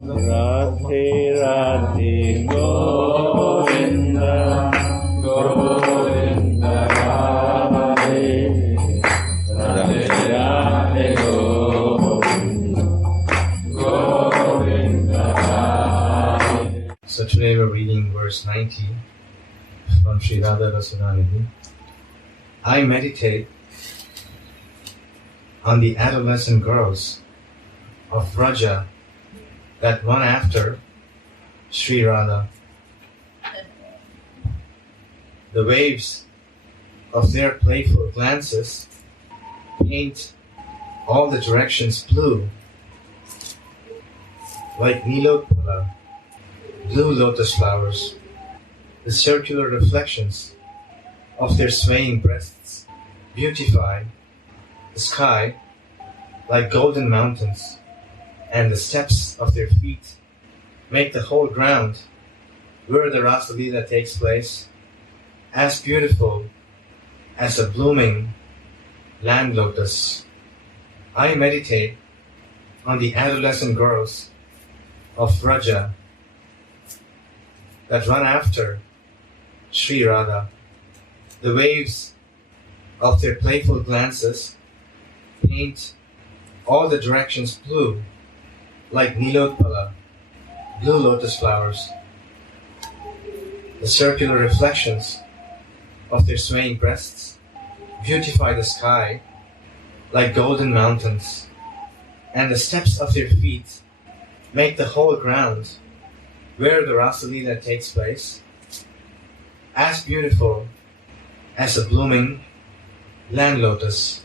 Radhe Radhe Govinda Govinda Radhe Radhe Radhe Govinda Govinda Radhe. So today we're reading verse 90 from Radha Sudhanidhi. I meditate on the adolescent girls of Raja that run after Sri Radha. The waves of their playful glances paint all the directions blue, like Nilotpala, blue lotus flowers. The circular reflections of their swaying breasts beautify the sky like golden mountains, and the steps of their feet make the whole ground where the Rasa Leela takes place as beautiful as a blooming Landlotus. I meditate on the adolescent girls of Raja that run after Sri Radha. The waves of their playful glances paint all the directions blue, like Nilotpala, blue lotus flowers. The circular reflections of their swaying breasts beautify the sky like golden mountains, and the steps of their feet make the whole ground where the Rasa Leela takes place as beautiful as a blooming Landlotus.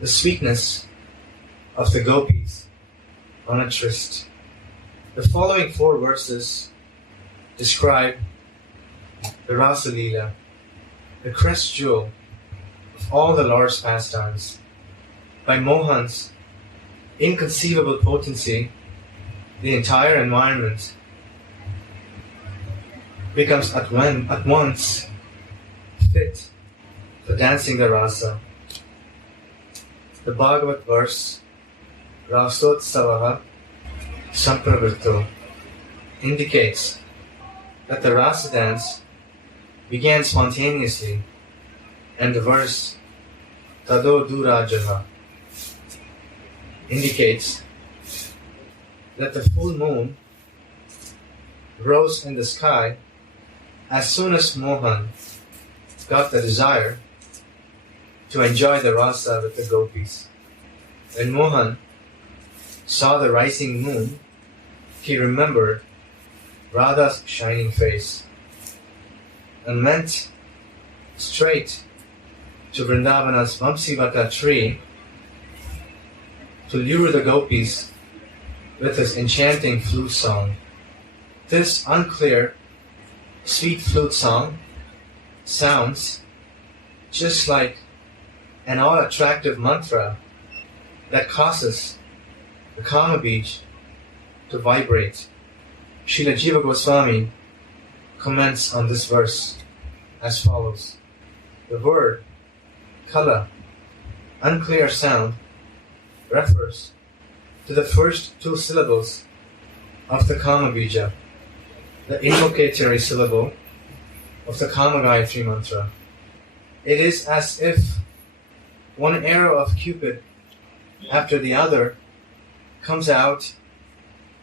The sweetness of the gopis on a tryst. The following 4 verses describe the Rasa Leela, the crest jewel of all the Lord's pastimes. By Mohan's inconceivable potency, the entire environment becomes at once fit for dancing the rasa. The Bhagavat verse, Rasotsavaha Sampravritto, indicates that the rasa dance began spontaneously, and the verse Tado Durajaha indicates that the full moon rose in the sky as soon as Mohan got the desire to enjoy the rasa with the gopis. When Mohan saw the rising moon, he remembered Radha's shining face and went straight to Vrindavana's Vamsivata tree to lure the gopis with his enchanting flute song. This unclear, sweet flute song sounds just like an all-attractive mantra that causes the Kama Beach to vibrate. Srila Jiva Goswami comments on this verse as follows. The word kala, unclear sound, refers to the first 2 syllables of the Kama Bija, the invocatory syllable of the Kama Gayatri mantra. It is as if one arrow of Cupid after the other comes out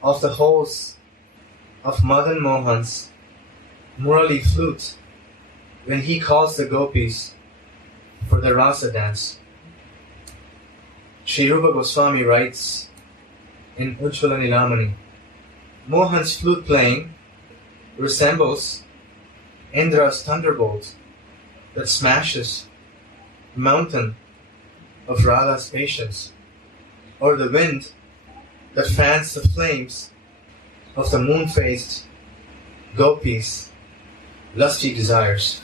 of the holes of Madan Mohan's Murali flute when he calls the gopis for the rasa dance. Sri Rupa Goswami writes in Ujjvala Nilamani, Mohan's flute playing resembles Indra's thunderbolt that smashes the mountain of Radha's patience, or the wind that fans the flames of the moon-faced gopis' lusty desires.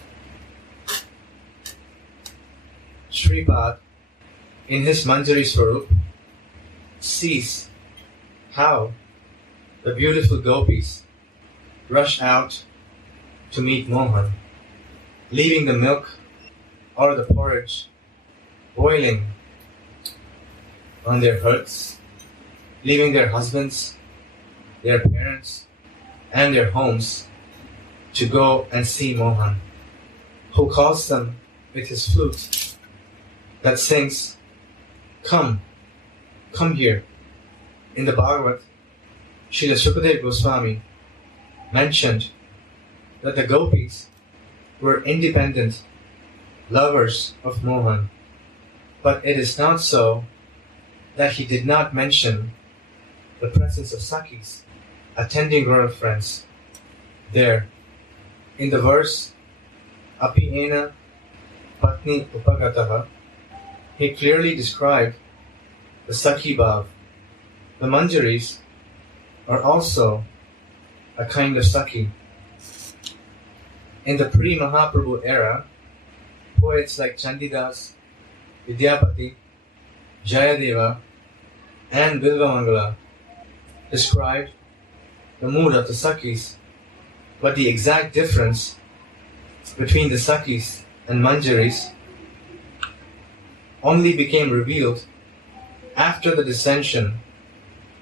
Shripad, in his Manjari Swarup, sees how the beautiful gopis rush out to meet Mohan, leaving the milk or the porridge boiling on their hearths, leaving their husbands their parents, and their homes to go and see Mohan, who calls them with his flute that sings, "Come, come here." In the Bhagavad, Srila Sukadeva Goswami mentioned that the gopis were independent lovers of Mohan, but it is not so that he did not mention the presence of Sakis, attending girlfriends, there. In the verse, Api ena patni upagataha, he clearly described the Sakhi Bhav. The Manjaris are also a kind of Sakhi. In the pre-Mahaprabhu era, poets like Chandidas, Vidyapati, Jayadeva, and Bilvamangala described the mood of the Sakhis, but the exact difference between the Sakhis and Manjaris only became revealed after the dissension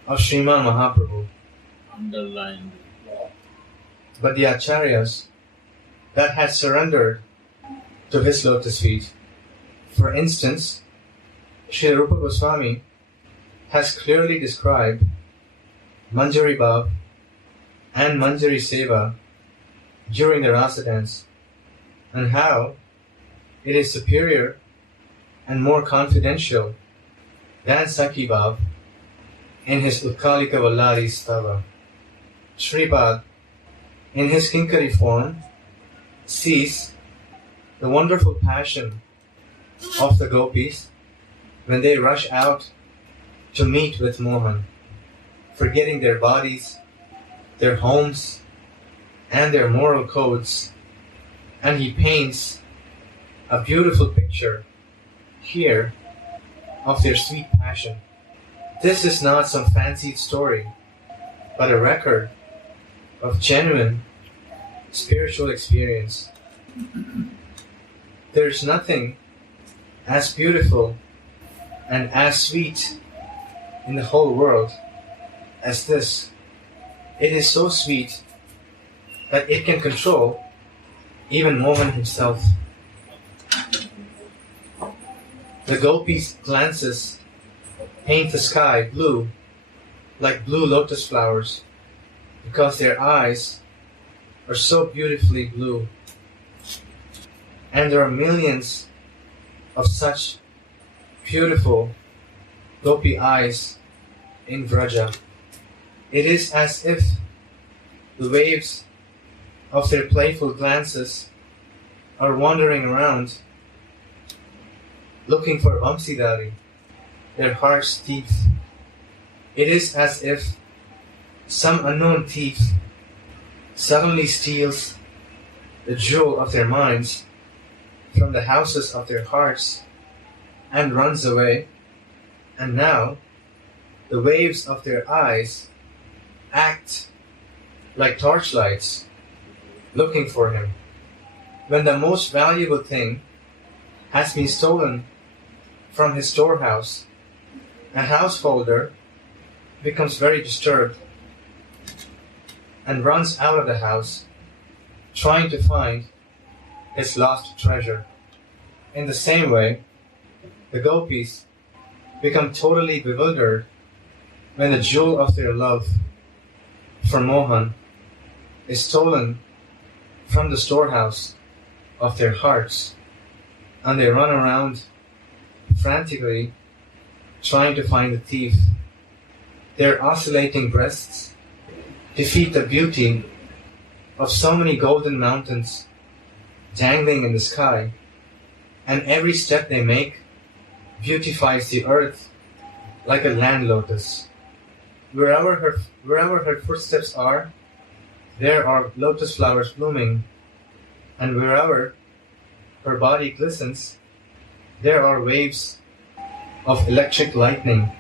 of Sriman Mahaprabhu. Underlined. But the Acharyas that had surrendered to his lotus feet, for instance, Sri Rupa Goswami has clearly described Manjari Bhav and Manjari Seva during the Rasa dance, and how it is superior and more confidential than Sakhi Bhav in his Utkalika Vallari Stava. Shripad, in his Kinkari form, sees the wonderful passion of the gopis when they rush out to meet with Mohan, forgetting their bodies, their homes, and their moral codes, and he paints a beautiful picture here of their sweet passion. This is not some fancied story, but a record of genuine spiritual experience. There is nothing as beautiful and as sweet in the whole world as this. It is so sweet that it can control even Mohan himself. The gopis' glances paint the sky blue, like blue lotus flowers, because their eyes are so beautifully blue. And there are millions of such beautiful gopi eyes in Vraja. It is as if the waves of their playful glances are wandering around, looking for Vamsidari, their heart's thief. It is as if some unknown thief suddenly steals the jewel of their minds from the houses of their hearts and runs away, and now the waves of their eyes act like torchlights looking for him. When the most valuable thing has been stolen from his storehouse, a householder becomes very disturbed and runs out of the house trying to find his lost treasure. In the same way, the gopis become totally bewildered when the jewel of their love for Mohan is stolen from the storehouse of their hearts, and they run around frantically trying to find the thief. Their oscillating breasts defeat the beauty of so many golden mountains dangling in the sky, and every step they make beautifies the earth like a Landlotus. Wherever her footsteps are, there are lotus flowers blooming, and wherever her body glistens, there are waves of electric lightning.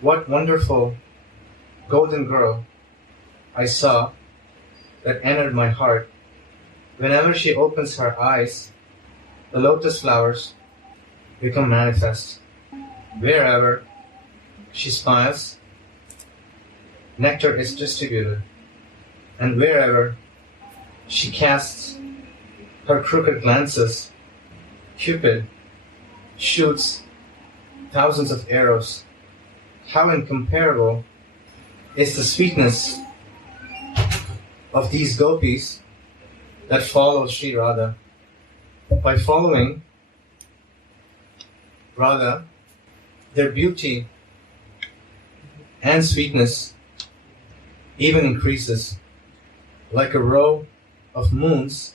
What wonderful golden girl I saw that entered my heart. Whenever she opens her eyes, the lotus flowers become manifest. Wherever she smiles, nectar is distributed, and wherever she casts her crooked glances, Cupid shoots thousands of arrows. How incomparable is the sweetness of these gopis that follow Sri Radha. By following Radha, their beauty and sweetness even increases, like a row of moons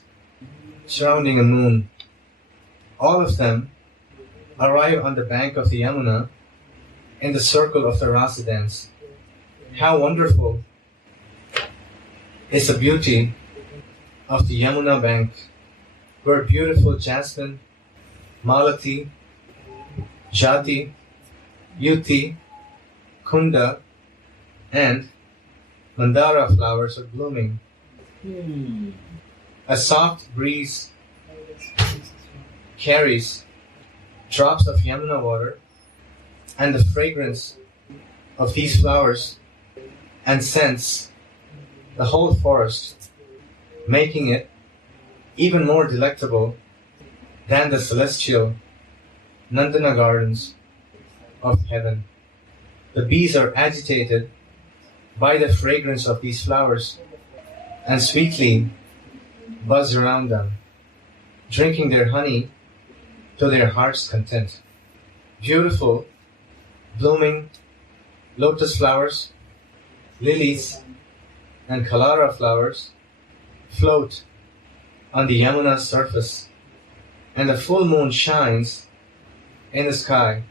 surrounding a moon. All of them arrive on the bank of the Yamuna in the circle of the Rasa dance. How wonderful is the beauty of the Yamuna bank, where beautiful jasmine, malati, jati, yuti, kunda, and mandara flowers are blooming. A soft breeze carries drops of Yamuna water and the fragrance of these flowers and scents the whole forest, making it even more delectable than the celestial Nandana gardens of heaven. The bees are agitated by the fragrance of these flowers and sweetly buzz around them, drinking their honey to their heart's content. Beautiful, blooming lotus flowers, lilies, and kalara flowers float on the Yamuna's surface, and the full moon shines in the sky,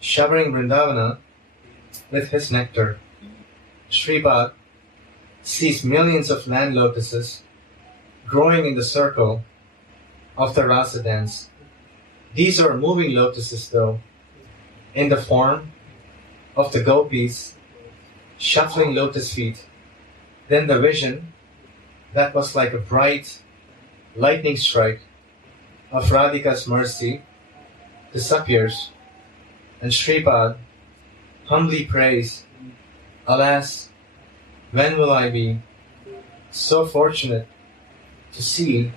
showering Vrindavana with his nectar. Shripad sees millions of landlotuses growing in the circle of the Rasa dance. These are moving lotuses, though, in the form of the gopis shuffling lotus feet. Then the vision that was like a bright lightning strike of Radhika's mercy disappears, and Shripad humbly prays, "Alas, when will I be so fortunate to see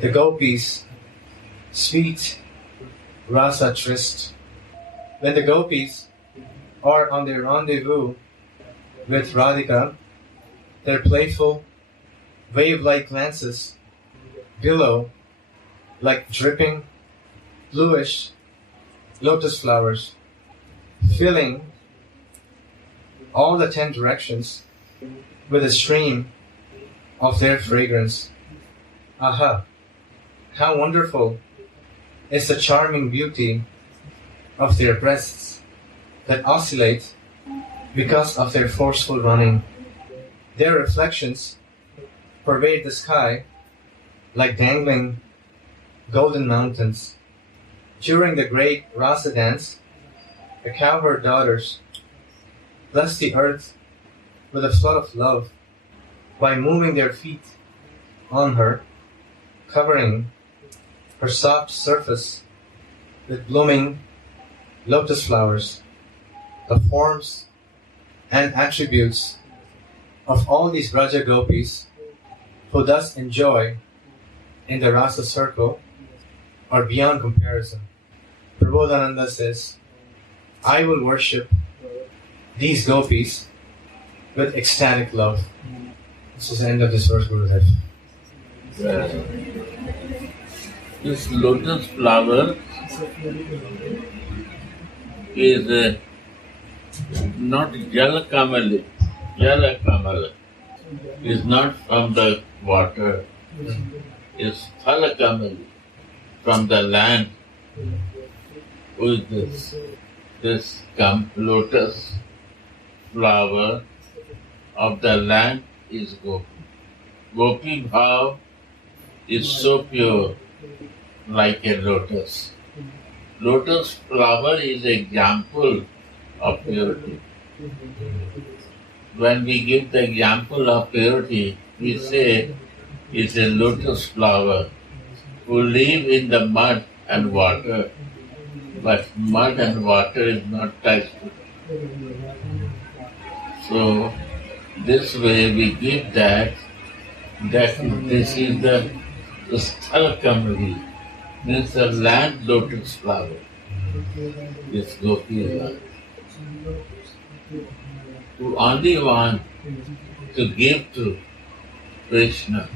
the gopis' sweet rasa tryst?" When the gopis are on their rendezvous with Radhika, their playful, wave-like glances billow like dripping, bluish lotus flowers, filling all the 10 directions with a stream of their fragrance. Aha! How wonderful is the charming beauty of their breasts that oscillate because of their forceful running. Their reflections pervade the sky like dangling golden mountains. During the great Rasa dance, the cowherd daughters bless the earth with a flood of love by moving their feet on her, covering her soft surface with blooming lotus flowers. The forms and attributes of all these Braja gopis who thus enjoy in the Rasa circle are beyond comparison. Prabodhananda says, "I will worship these gopis with ecstatic love." This is the end of this verse, Gurudev. This lotus flower is not Jala Kamali. Jala Kamala is not from the water. It's Phala Kamali, from the land. Who is this? This lotus flower of the land is Gopi. Gopi Bhav is so pure, like a lotus. Lotus flower is example of purity. When we give the example of purity, we say it's a lotus flower who live in the mud and water, but mud and water is not touched. So this way we give that this is the Sthalakamali, means the Landlotus flower. This gopi is who only want to give to Krishna.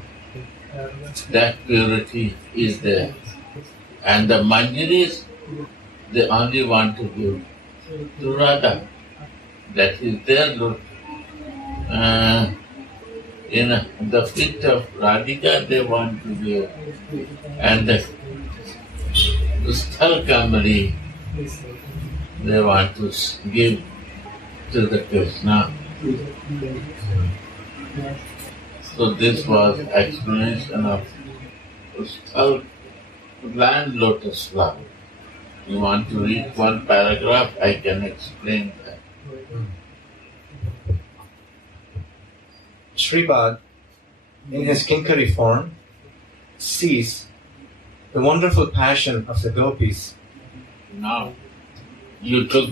That purity is there. And the manjaris, they only want to give to Radha. That is their look. In the feet of Radhika, they want to give. And the Sthalakamali, they want to give to the Krishna. So this was explanation of Landlotus flower. You want to read one paragraph, I can explain that. Sripad, in his Kinkari form, sees the wonderful passion of the gopis. Now, you took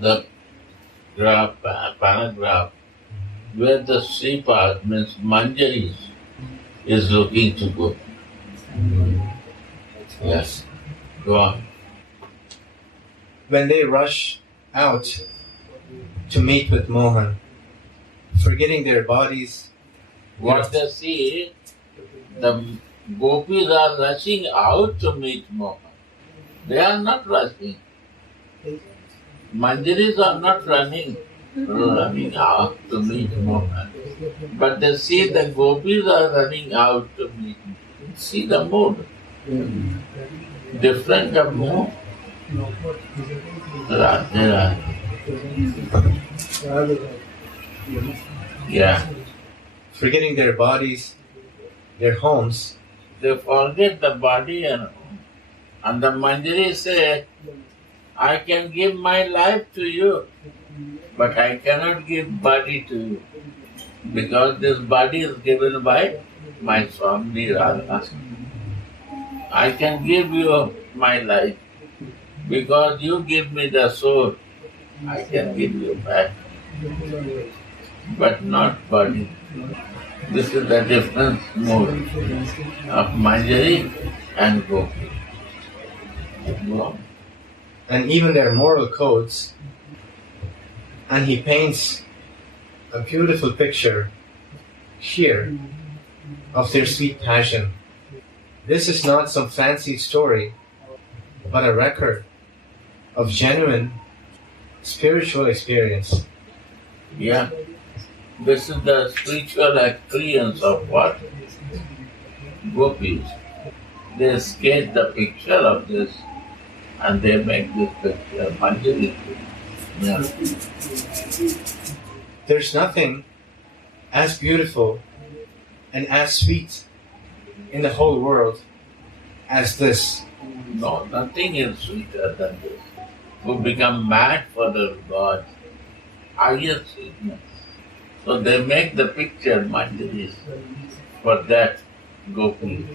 the paragraph where the Sripad means Manjaris is looking to go. Yes, go on. When they rush out to meet with Mohan, forgetting their bodies, What they see, the gopis are rushing out to meet Mohan. They are not rushing. Manjaris are not running out to meet Mohan. But they see the gopis are running out to meet Mohan. See the mood. Different the mood. Radha. Yeah. forgetting their bodies, their homes. They forget the body and home. And the Manjari say, I can give my life to you, but I cannot give body to you. Because this body is given by my Swami Radha. I can give you my life. Because you give me the soul, I can give you back. But not body. This is the difference mode of Manjari and Gopi. And even their moral codes. And he paints a beautiful picture here of their sweet passion. This is not some fancy story, but a record of genuine spiritual experience. Yeah. This is the spiritual experience of what? Gopis. They sketch the picture of this and they make this picture Manjari. Yeah. There's nothing as beautiful and as sweet in the whole world as this. No, nothing is sweeter than this. Who become mad for the God. Highest sweetness. So they make the picture Manjaris for that Gopi.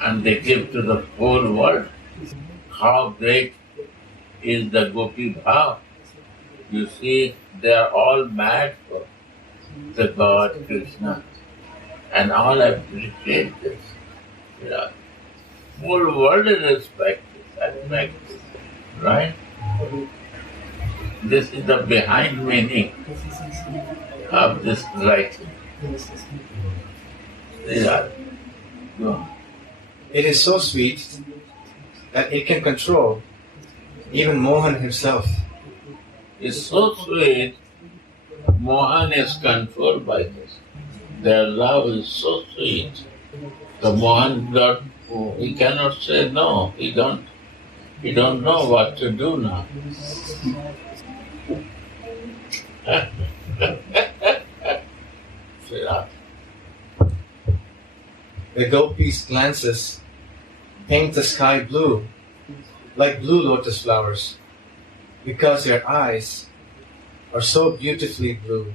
And they give to the whole world how great is the Gopi Bhav. You see, they are all mad for the God Krishna. And all appreciate this. Yeah. Whole world respect this, admire this. Right? This is the behind meaning of this writing. Yeah. Go on. It is so sweet that it can control even Mohan himself. It's so sweet, Mohan is controlled by this. Their love is so sweet. The Mohan he cannot say no. He don't know what to do now. The gopis' glances paint the sky blue, like blue lotus flowers, because their eyes are so beautifully blue.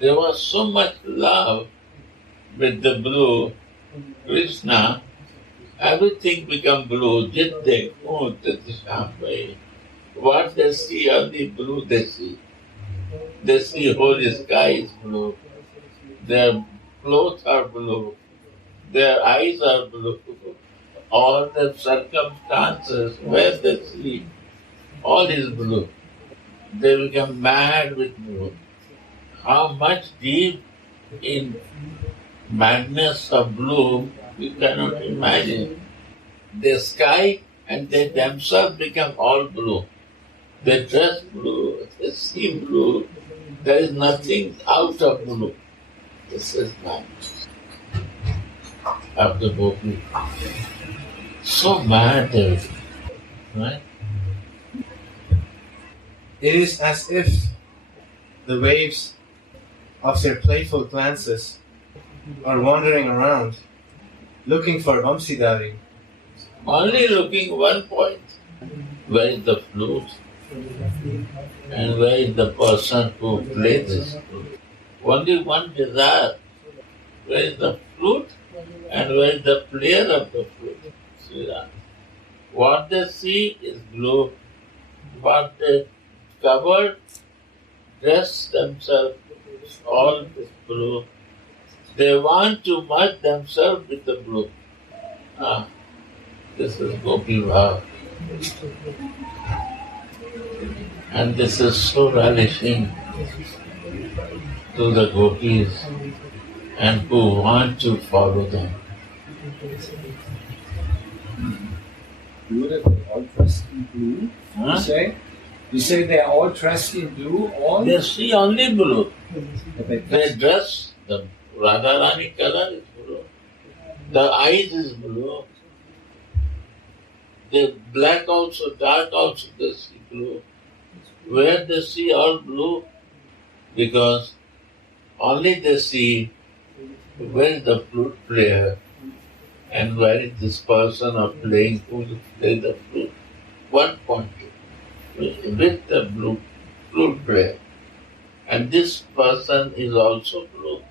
There was so much love with the blue Krishna. Everything become blue. Just they go to the Shambhai. What they see, only blue they see. They see whole sky is blue. Their clothes are blue. Their eyes are blue. All the circumstances where they see, all is blue. They become mad with blue. How much deep in madness of blue you cannot imagine. The sky and they themselves become all blue. They dress blue, they see blue. There is nothing out of blue. This is madness of the gopi. So mad they become, right? It is as if the waves of their playful glances are wandering around, looking for Vamsidari. Only looking one point. Where is the flute? And where is the person who plays this flute? Only one desire. Where is the flute? And where is the player of the flute? Sri Radha. What they see is blue. What they cover, dress themselves, all is blue. They want to merge themselves with the blue. This is Gopi Bhav. And this is so relishing to the gopis and who want to follow them. Blue, that they're all dressed in blue? Huh? You say they're all dressed in blue? All? They see only blue. But They dress, the Radharani color is blue. The eyes is blue. The black also, dark also they see blue. Where they see all blue? Because only they see where is the flute player and where is this person of playing, who will play the flute. One point with the blue flute player. And this person is also blue.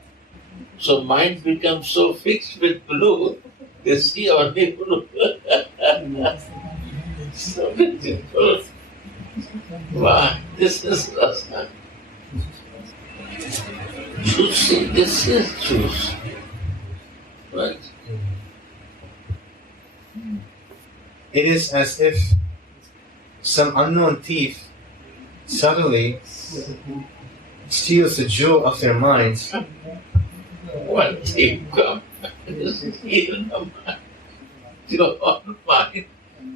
So mind becomes so fixed with blue, they see only blue. So beautiful. Wow, this is Rasa. Juicy, this is juice. Right? It is as if some unknown thief suddenly steals the jewel of their minds. One thing comes is steal the mind. Your own mind.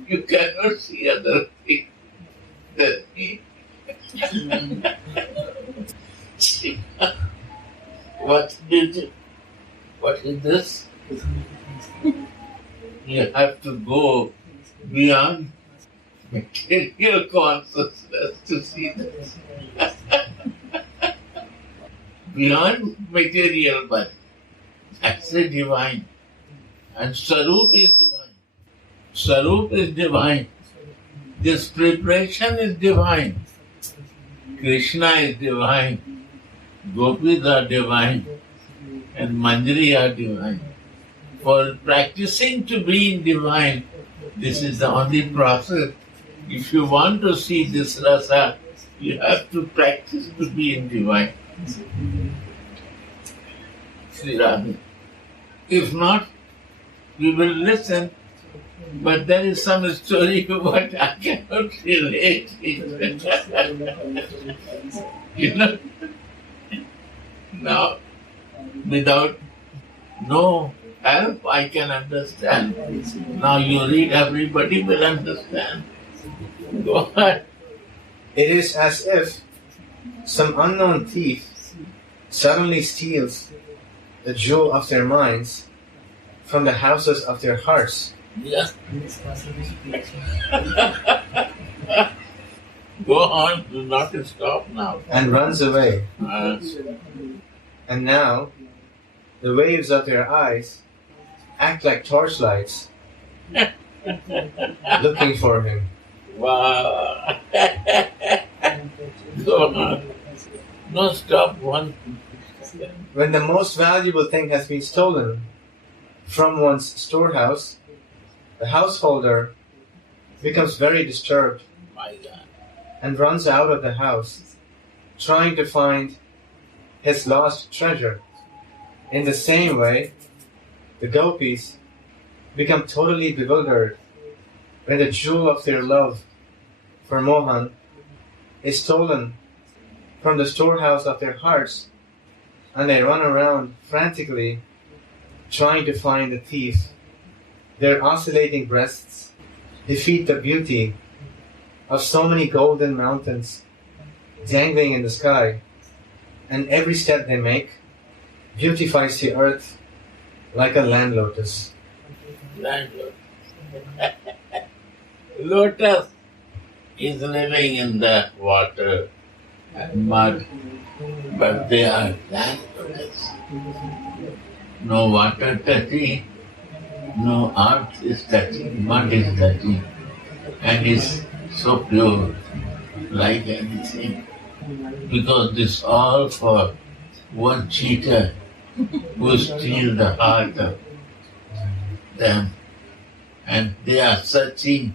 You cannot see other things than me. What is this? You have to go beyond material consciousness to see this. Beyond material body. That's the divine. And Sarup is divine. Sarup is divine. This preparation is divine. Krishna is divine. Gopis are divine. And Manjari are divine. For practicing to be in divine, this is the only process. If you want to see this rasa, you have to practice to be in divine. Sri Radha. If not, we will listen, but there is some story what I cannot relate it. You know? Now, without no help, I can understand. Now you read, everybody will understand. Go on. It is as if some unknown thief suddenly steals the jewel of their minds from the houses of their hearts. Yeah. Go on, do not stop now. And runs away. And now, the waves of their eyes act like torchlights, looking for him. Wow. Go on. No, stop one. When the most valuable thing has been stolen from one's storehouse, the householder becomes very disturbed My God. and runs out of the house trying to find his lost treasure. In the same way, the gopis become totally bewildered when the jewel of their love for Mohan is stolen from the storehouse of their hearts, and they run around frantically trying to find the thief. Their oscillating breasts defeat the beauty of so many golden mountains dangling in the sky, and every step they make beautifies the earth like a Landlotus. Landlotus. Lotus is living in the water and mud, but they are Landlotus. No water touching, no earth is touching, mud is touching, and is so pure, like anything. Because this all for one cheater who steals the heart of them, and they are searching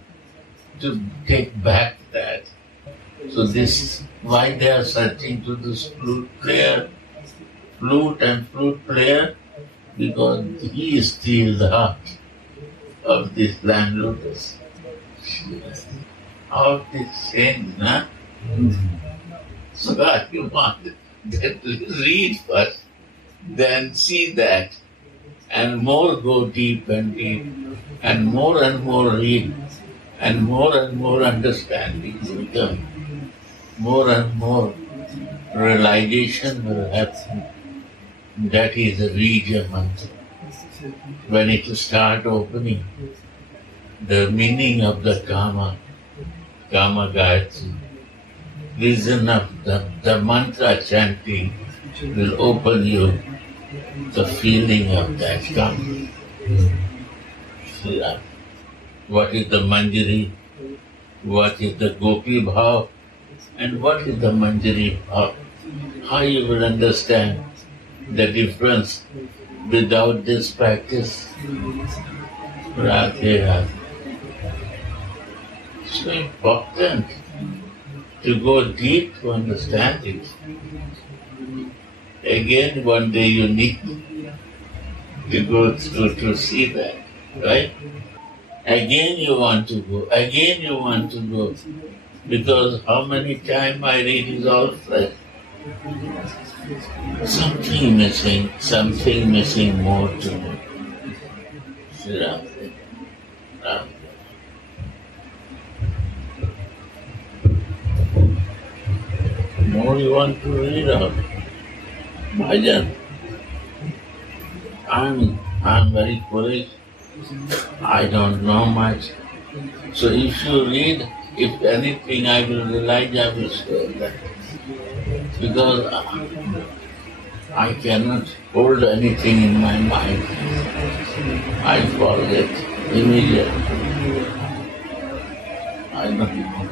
to take back that. So this why they are searching to this flute player, because he steals the heart of this Landlotus. All these things, huh? So I want to read first, then see that, and more go deep and deep, and more read, and more understanding will come. More and more realization will happen. That is a Rija mantra. When it start opening, the meaning of the Kama Gayatri, vision of the mantra chanting will open you the feeling of that Kama. What is the Manjari? What is the Gopi Bhav? And what is the Manjari Bhav? How you will understand the difference without this practice? Radhe Radhe. So important to go deep to understand it. Again, one day you need to go through to see that, right? Again you want to go, because how many times I read is all fresh. Something missing more to me. Radhe, Radhe. More you want to read out. Bhajan. I'm very foolish. I don't know much. So if you read, if anything I will realize, I will share that. Because I cannot hold anything in my mind. I forget immediately. I don't know.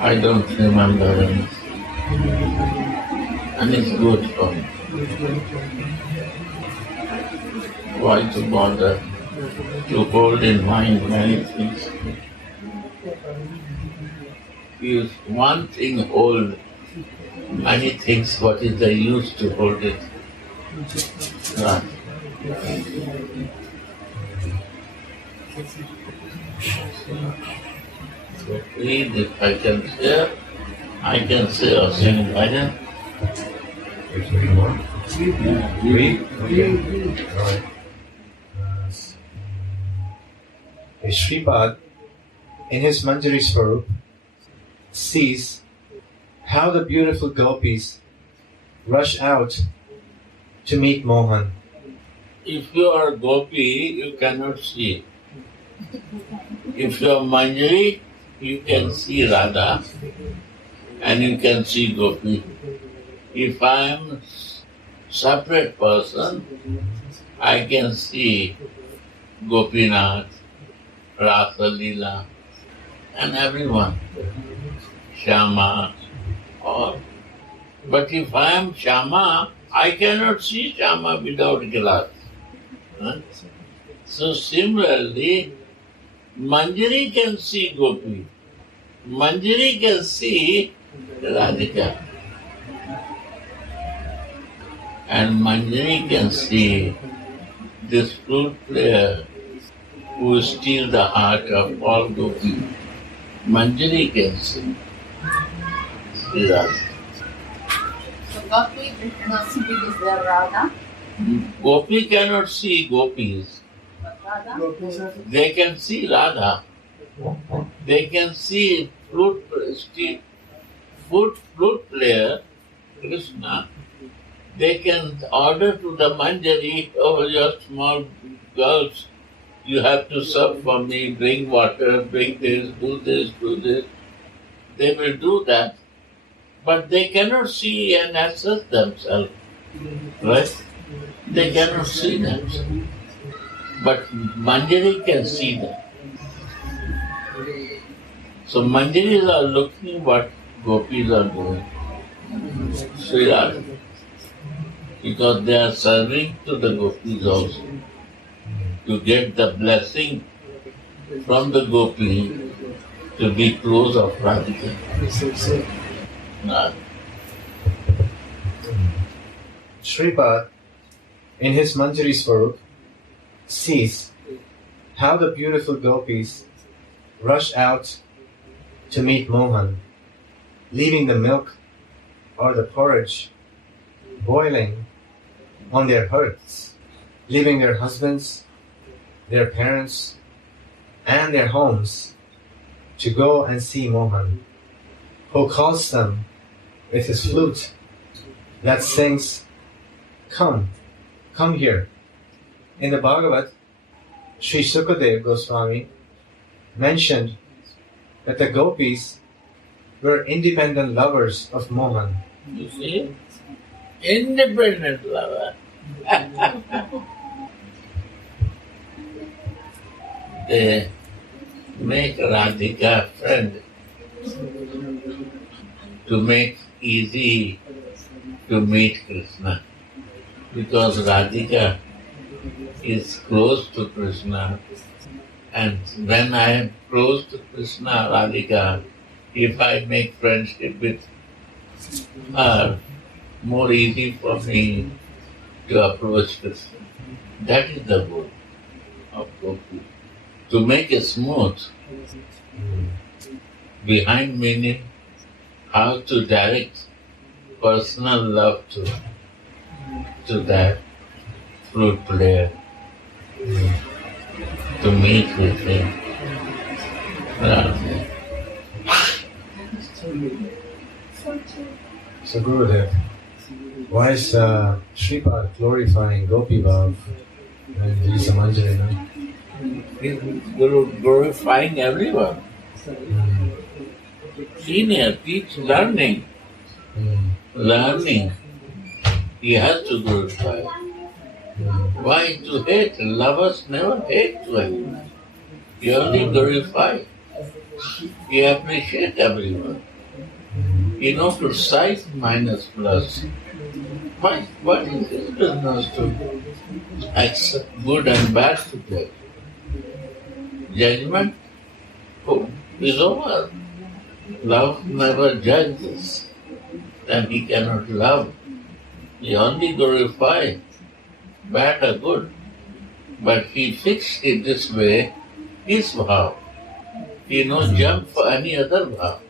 I don't remember anything. And it's good for me. Why to bother to hold in mind many things? If one thing hold many things, what is the use to hold it? Right. So please, if I can share, I can say or sing bhajan. Read? Okay. All right. A Shripad, in his Manjari Swarup, sees how the beautiful gopis rush out to meet Mohan. If you are gopi, you cannot see. If you are Manjari, you can see Radha and you can see gopi. If I am separate person, I can see Gopinath, Rasa Leela, and everyone, Shama, all. But if I am Shama, I cannot see Shama without glass. Huh? So similarly, Manjari can see Gopi, Manjari can see Radhika. And Manjari can see this flute player who steals the heart of all gopis. Manjari can see Radha. So Gopi cannot see because they are Radha, Gopi cannot see gopis. but Radha. They can see Radha. They can see flute player, Krishna. They can order to the Manjari, oh, your small girls, you have to serve for me, bring water, bring this, do this, do this. They will do that. But they cannot see and assess themselves. Right? They cannot see themselves. But Manjari can see them. So Manjaris are looking what gopis are doing. Sri Radha. Because they are serving to the gopis also. To get the blessing from the gopi to be close of Radhika. Shripad, in his Manjari Swarup, sees how the beautiful gopis rush out to meet Mohan, leaving the milk or the porridge boiling on their hearths, leaving their husbands, their parents, and their homes to go and see Mohan, who calls them with his flute that sings, "Come, come here." In the Bhagavad, Sri Sukadev Goswami mentioned that the gopis were independent lovers of Mohan. You see? Independent lover. They make Radhika friend to make easy to meet Krishna. Because Radhika is close to Krishna, and when I am close to Krishna, Radhika, if I make friendship with her, more easy for me to approach Krishna. That is the goal of Gopi. To make it smooth, behind meaning, how to direct personal love to that flute player, to meet with him. So Gurudev, why is Shripad glorifying Gopi Bhav when he's a Manjari now? He's glorifying everyone. Senior, teach learning. Learning. He has to glorify. Why to hate? Lovers never hate to anyone. He only glorify. He appreciate everyone. He knows to size minus plus. Why? What is his business to accept good and bad together? Judgment is over. Love never judges. Then he cannot love. He only glorifies bad or good. But he fixed it this way, his bhav. He no jump for any other bhav.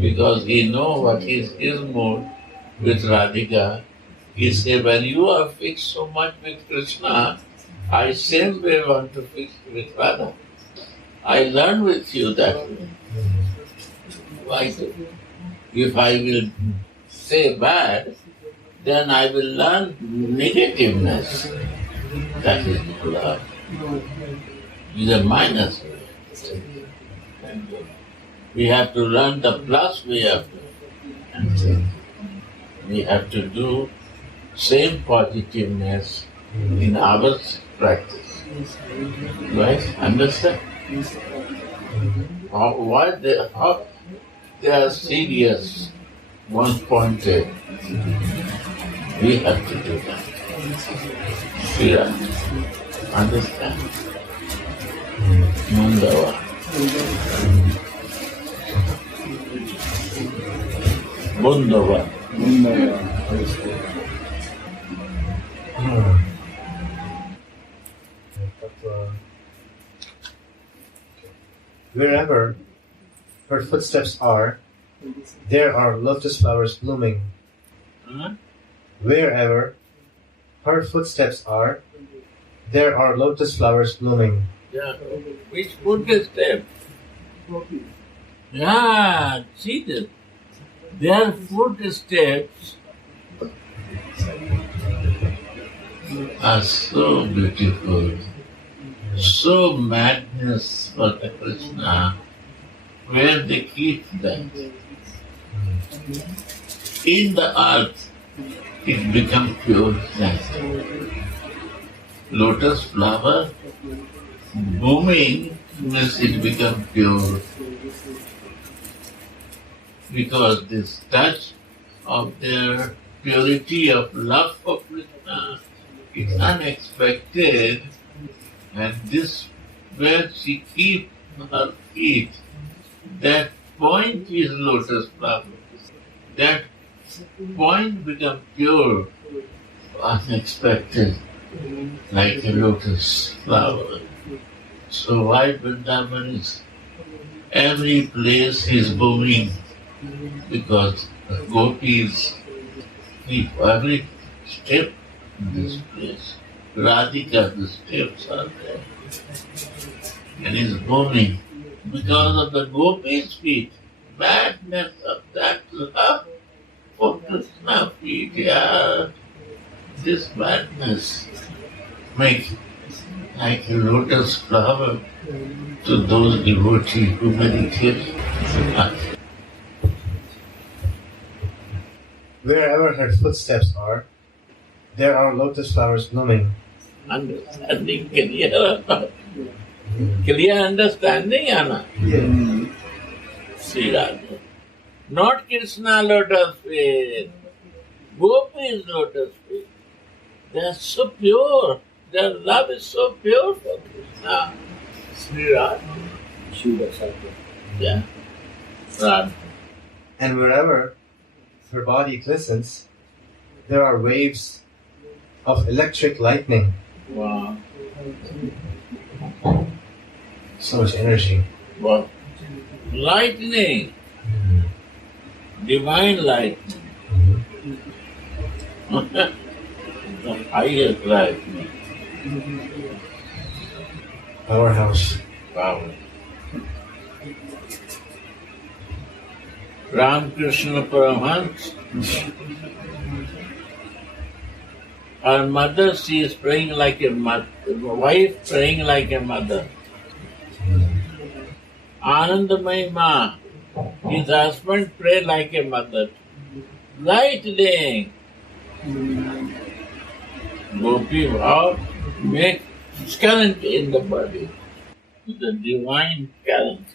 Because he knows what is his mood with Radhika. He said, when you are fixed so much with Krishna, I same way want to fix with Radha. I learn with you that way. Why? If I will say bad, then I will learn negativeness. That is love. It is a minus way. We have to learn the plus way of it. We have to do same positiveness in our practice. Right? Understand? How they are serious, one-pointed. We have to do that. Yeah. Understand? Mandava. Bundava. Wherever her footsteps are, there are lotus flowers blooming. Huh? Wherever her footsteps are, there are lotus flowers blooming. Yeah. Which footstep? Yeah, see this. Their footsteps are so beautiful, so madness for the Krishna, where they keep that. In the earth, it becomes pure science. Lotus flower blooming means it becomes pure. Because this touch of their purity of love for Krishna is unexpected, and this where she keeps her feet, that point is lotus flower. That point becomes pure, unexpected, like a lotus flower. So why Vrindavan is every place is booming? Because the gopis keep every step in this place. Radhika, the steps are there. And is booming because of the gopis' feet. Madness of that love for Krishna feet. Yeah. This madness makes like a lotus flower to those devotees who meditate. Wherever her footsteps are, there are lotus flowers blooming. Understanding clear or not? Clear understanding or not? See Radha. Not Krishna lotus feet. Gopis lotus feet. They are so pure. Their love is so pure for Krishna. See Radha. Yeah. Radha. And wherever her body glistens, there are waves of electric lightning. Wow. So much energy. Wow. Lightning. Divine lightning. The highest lightning. Powerhouse. Power. Ramakrishna Paramahansa. Her mother, she is praying like a mother, wife praying like a mother. Anandamai Ma, his husband pray like a mother. Lightning. Gopi Bhav make current in the body. The divine current.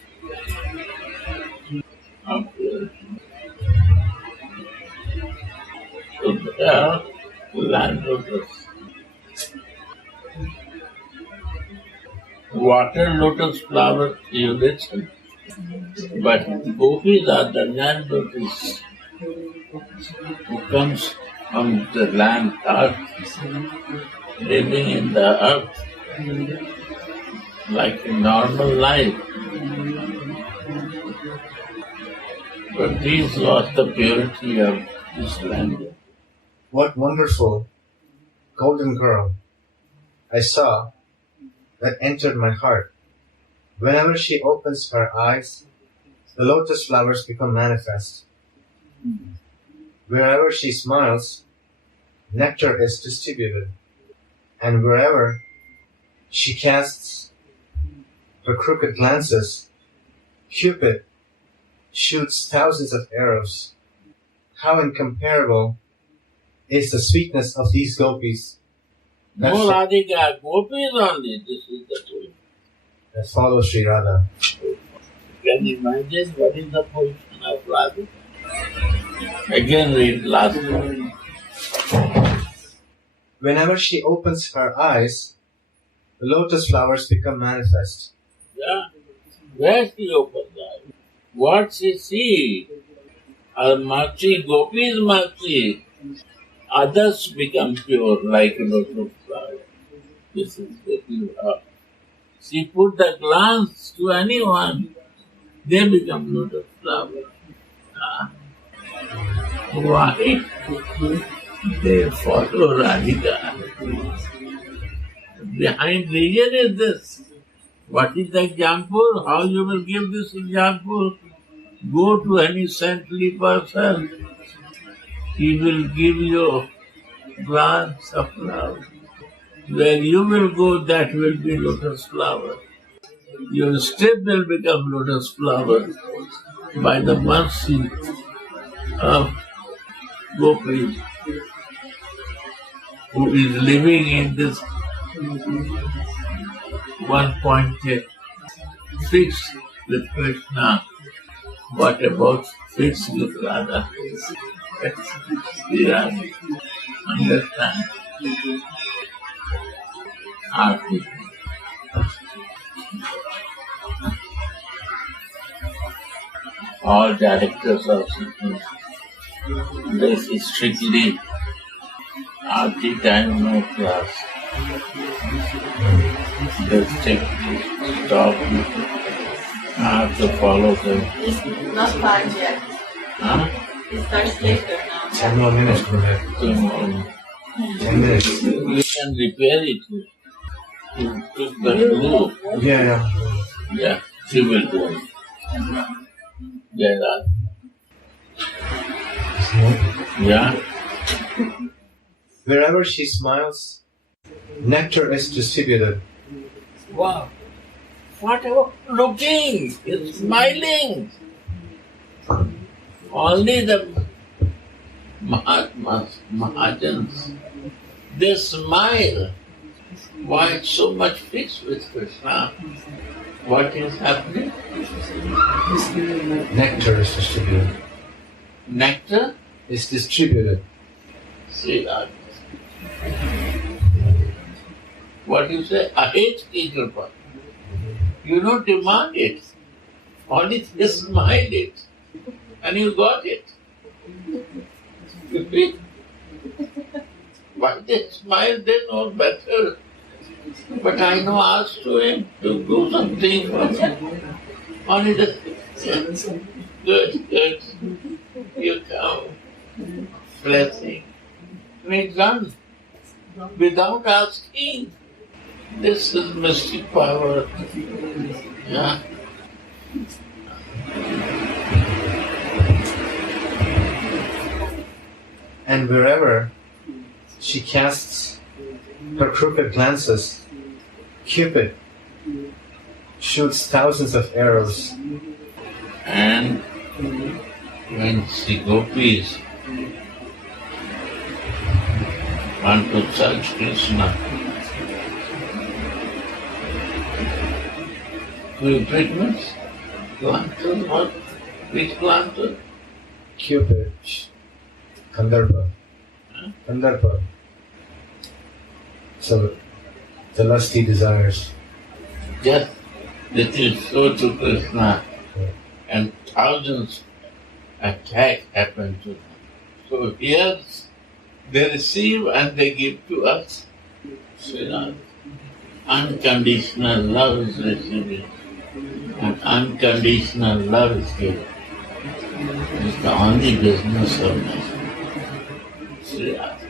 So they are Landlotus. Water lotus flower, you listen. But gopis are the Landlotus who comes from the land earth, living in the earth like a normal life. But this was the purity of this land. What wonderful golden girl I saw that entered my heart. Whenever she opens her eyes, the lotus flowers become manifest. Wherever she smiles, nectar is distributed. And wherever she casts her crooked glances, Cupid shoots thousands of arrows. How incomparable is the sweetness of these gopis that, No Radhika, gopis only, this is the truth. that follow Sri Radha. Can you imagine what is the position of Radha? Again read last one. Whenever she opens her eyes, the lotus flowers become manifest. Yeah. Where she opens eyes? What she sees? Our mercy, Gopi's mercy, others become pure like a lotus flower. This is Gopi's heart. She put the glance to anyone, they become lotus flower. Ah, why? They follow Radhika. Behind reason is this. What is the example? How you will give this example? Go to any saintly person, he will give you glance of love. Where you will go, that will be lotus flower. Your step will become lotus flower by the mercy of Gopi, who is living in this one pointed fixed with Krishna. What about fixed with Radha? Yeah, understand? Arti. All directors of sickness. This is strictly Arti time, no class. They strictly stop. I have to follow them. It's not time yet. Huh? It starts later now. 10 more minutes, go ahead. 10 minutes. You can repair it. You took the glue. Yeah. Yeah, she will do it. Yeah, yeah. Wherever she smiles, nectar is distributed. Wow. What about looking? It's smiling. Only the Mahatmas, Mahajans, they smile. Why it's so much fixed with Krishna? What is happening? Nectar is distributed. Nectar? Is distributed. See, what you say? I hate Kripa. You don't demand it. Only just smile it. And you got it. Why they smile, they know better. But I know ask to him to do something for me. Only the good. You come. Blessing. It's done. Without asking. This is mystic power. Yeah. And wherever she casts her crooked glances, Cupid shoots thousands of arrows. And when the gopis want to touch Krishna, treatments, glances, what? Which glances? Cupid, Kandharpa. Kandharpa. So, the lusty desires. Just that is so to Krishna, and thousands attack happen to them. So here they receive and they give to us. So, unconditional love is receiving and unconditional love is given. It's the only business of man. Sri Radha.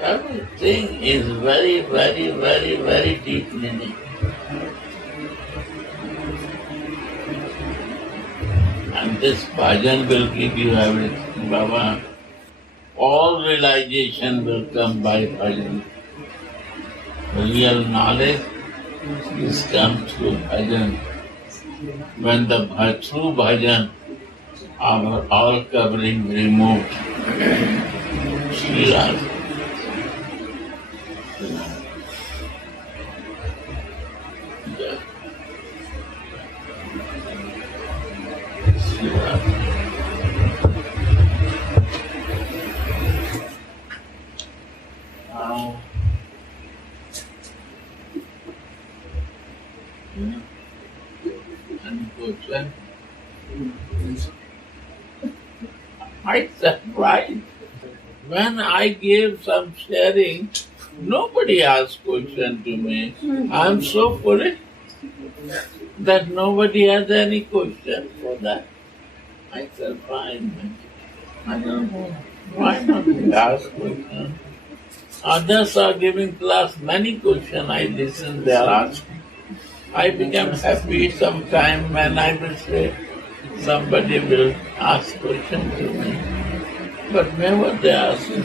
Everything is very, very, very, very deep meaning. And this bhajan will give you everything, Baba. All realization will come by bhajan. Real knowledge is come through bhajan. When the through bhajan, our all covering removed. Sri Radha. question? I said, right. When I gave some sharing, nobody asked question to me. I'm so foolish that nobody has any question for that. I said, fine. I don't know. Why not we ask question? Others are giving class many questions. I listen, they are asking. I become happy sometime when I will say somebody will ask question to me. But never they ask me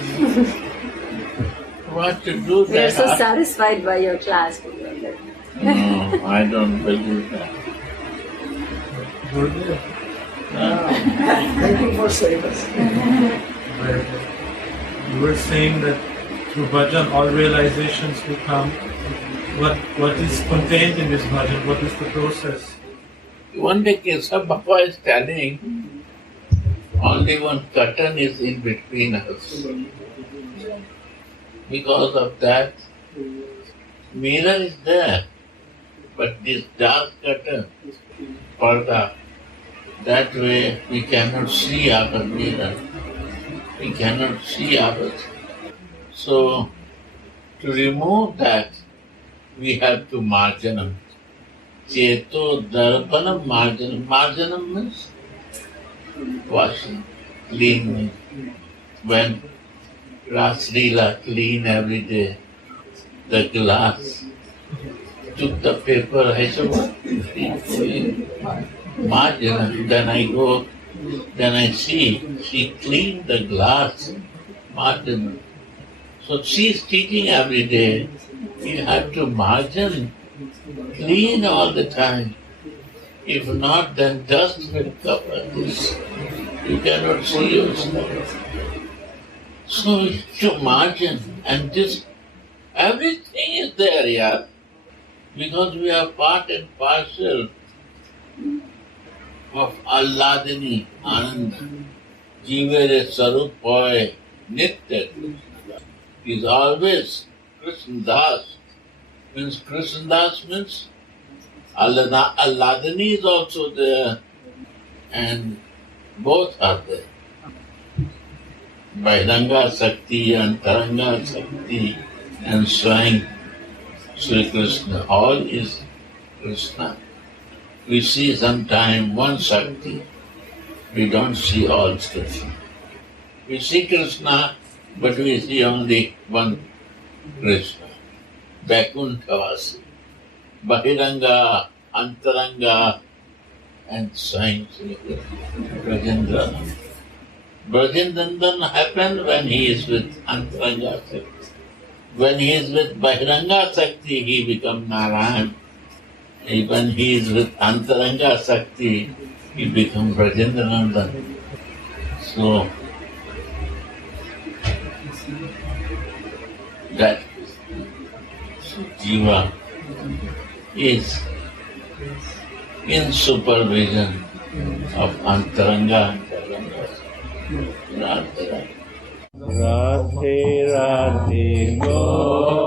what to do. We are so satisfied by your class. No, I don't believe that. Thank you for saying this. You were saying that through bhajan all realizations will come. What is contained in this bhajan? What is the process? One day Kesab Baba is telling, only one curtain is in between us. Because of that, mirror is there, but this dark curtain, parda, that way we cannot see our mirror. We cannot see others. So, to remove that, we have to marjanam. Cheto darpanam marjanam. Marjanam means washing, cleaning. When Rasrila clean every day, the glass, took the paper, I said, what? Marjanam. Then I go, then I see, she cleaned the glass, marjanam. So she is teaching every day. You have to margin, clean all the time. If not, then dust will cover this. You cannot see yourself. So to margin, and this, everything is there, yeah. Because we are part and parcel of Alladini, Anand. Jivere Sarup Hoy, Nitya. Is always Krishna Das. Krishna Das means Alladini is also there, and both are there. Bahiranga Sakti and Taranga Sakti and Swayam Sri Krishna, all is Krishna. We see sometime one Sakti, we don't see all Krishna. We see Krishna, but we see only one Krishna, Vaikunthavasi, Bahiranga, Antaranga, and Swayam Sri Brajendra. Brajendrandan happened when he is with Antaranga Sakti. When he is with Bahiranga Sakti, he becomes Narayan. When he is with Antaranga Sakti, he becomes Brajendrandan. So, that Jiva is in supervision of Antaranga and Taranga. Radhe Radhe Radhe Go.